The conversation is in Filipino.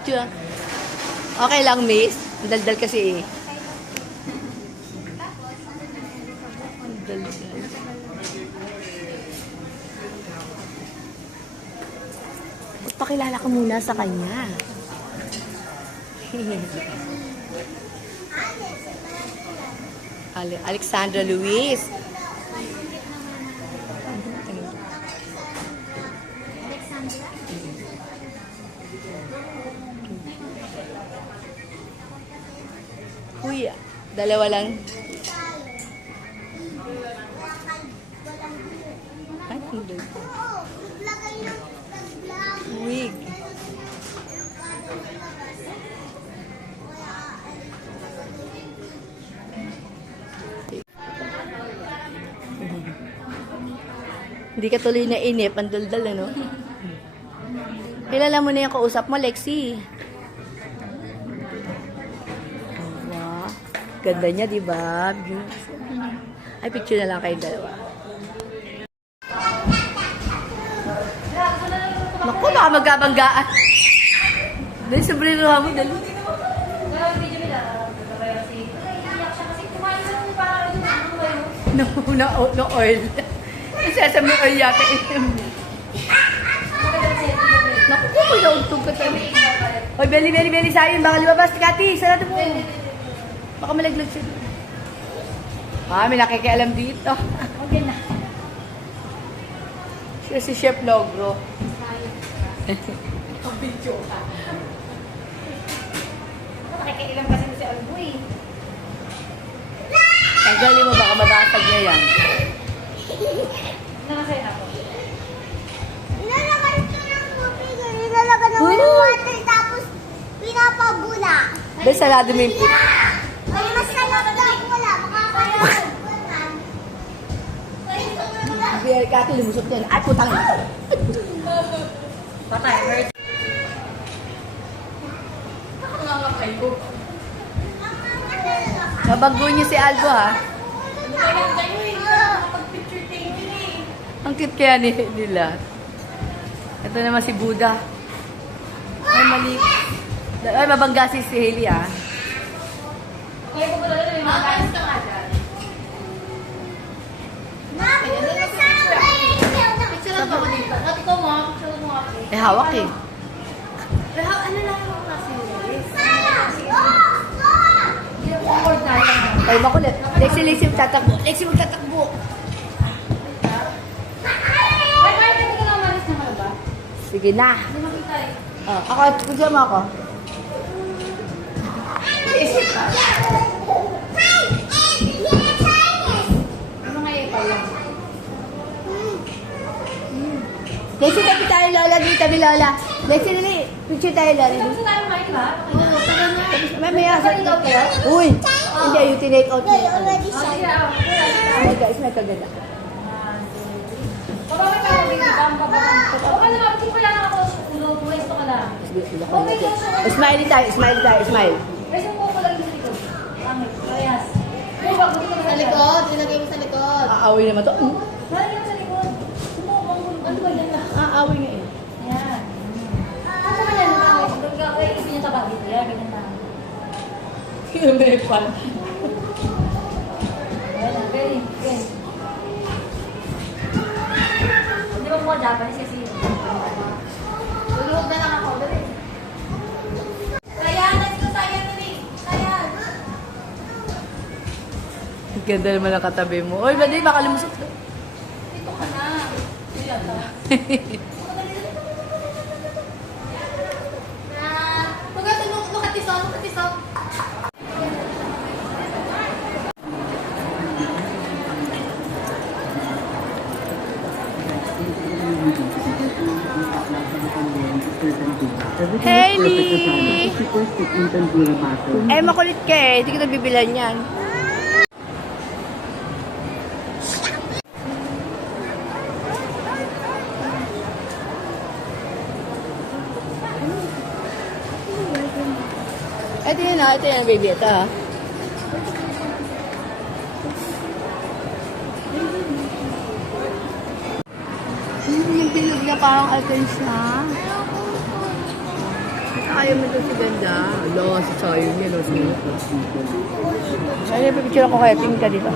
Picture. Okay lang, miss. Daldal kasi eh. Daldal. Pakilala ka muna sa kanya. Alexandra Luis. Kuya, dalawa lang. Ay, hindi. Wig. Hindi ka tuloy na inip, ang daldal, ano? Kilala mo na yung kausap mo, Lexi. Wow. Ganda niya, di ba? Ay, picture na lang kayo dalawa. Naku, baka magkabanggaan. Dali, sobrero mo, dali. No oil. Sesame oil yata inom niya. Naku, kung naugtog ka tayo. Hoy, beli sa'yo. Baka lumabas, Kati. Sarado mo. Baka malaglag siya. May nakikialam dito. Okay na. Siya si Chef Logro. Ang video ka. Nakikialam kasi si Alboy. Tagali mo, baka mabasag niya yan. Nakasaya na ako. Inalagan ito ng tubig. Inalagan naman ng water tapos pinapabula. Dahil salado mo yung pit. Ay, mas salado lang wala. Makakayaw. Kati, lumusot yan. Ay, putang na. Patay, hurt. Nakakangangakay ko. Mabago niyo si Albo, ha? Kaya kayo eh. Nakapag-picture taking eh. Ang cute kaya nila. Ito naman si Buddha. Ay, mali. Ay, mabangga si Hailey, ah. Kaya ko ba talaga yung mga kain ka nga dyan? Nabula sa akin. Picture lang ako dito. Sabi ko mo, picture mo ako. Eh, hawak eh. Pero ano lang ako kasi Liz? Oh, Awkward na lang. Ay, makulit. Lexi, magtatakbo. Lexi, magtatakbo. Ay, pwede ka lang malis na ba? Sige na. Hindi makita eh. Oh, ako, pagyan mo ako. Ano nga yung pala? Lexi, tabi tayo, Lola. Dito, tabi, Lola. Lexi, dali. Picture tayo, Lola. Gusto tayo mic ba? Mamaya sa ito. Uy! Hindi, you tinake out mo. already Oh, said. sige, Oh my guys, may kaganda. Pabawin ka mo dito, pabawin. Baka naman, kung kaya na ako sa ulo, pwesto ka lang. Okay, Smiley tayo, smile. Pwesto mo ko lang sa likod. Pangit, parehas. Kung bago ko sa likod, ilagay mo sa likod. Aaway naman to. Ilagay mo sa likod. Sumubang ko. Ano ba yan na? Aaway nga eh. Yan. Ano ba yan? Ay, isip niya tabag dito. Yan, ganyan na. May pal. Ayan, very. Hindi ba mo Japanese kasi? Tulog na lang ako. Dali. Kaya, let's go tayo dali. Kaya. Ang ganda naman ang katabi mo. Oy, baday, baka lumusot. Dito ka na. Dito ka. Look at this one. Look at this one. Hailey! Eh, makulit ka eh. Hindi kita bibilan yan. Ito yun, baby. Ito, ha. Yung bilog na parang alkansya. Ayaw mo daw si ganda. Alo, si Sayo niya. Ay, pipicture ako kaya. Tingin ka dito.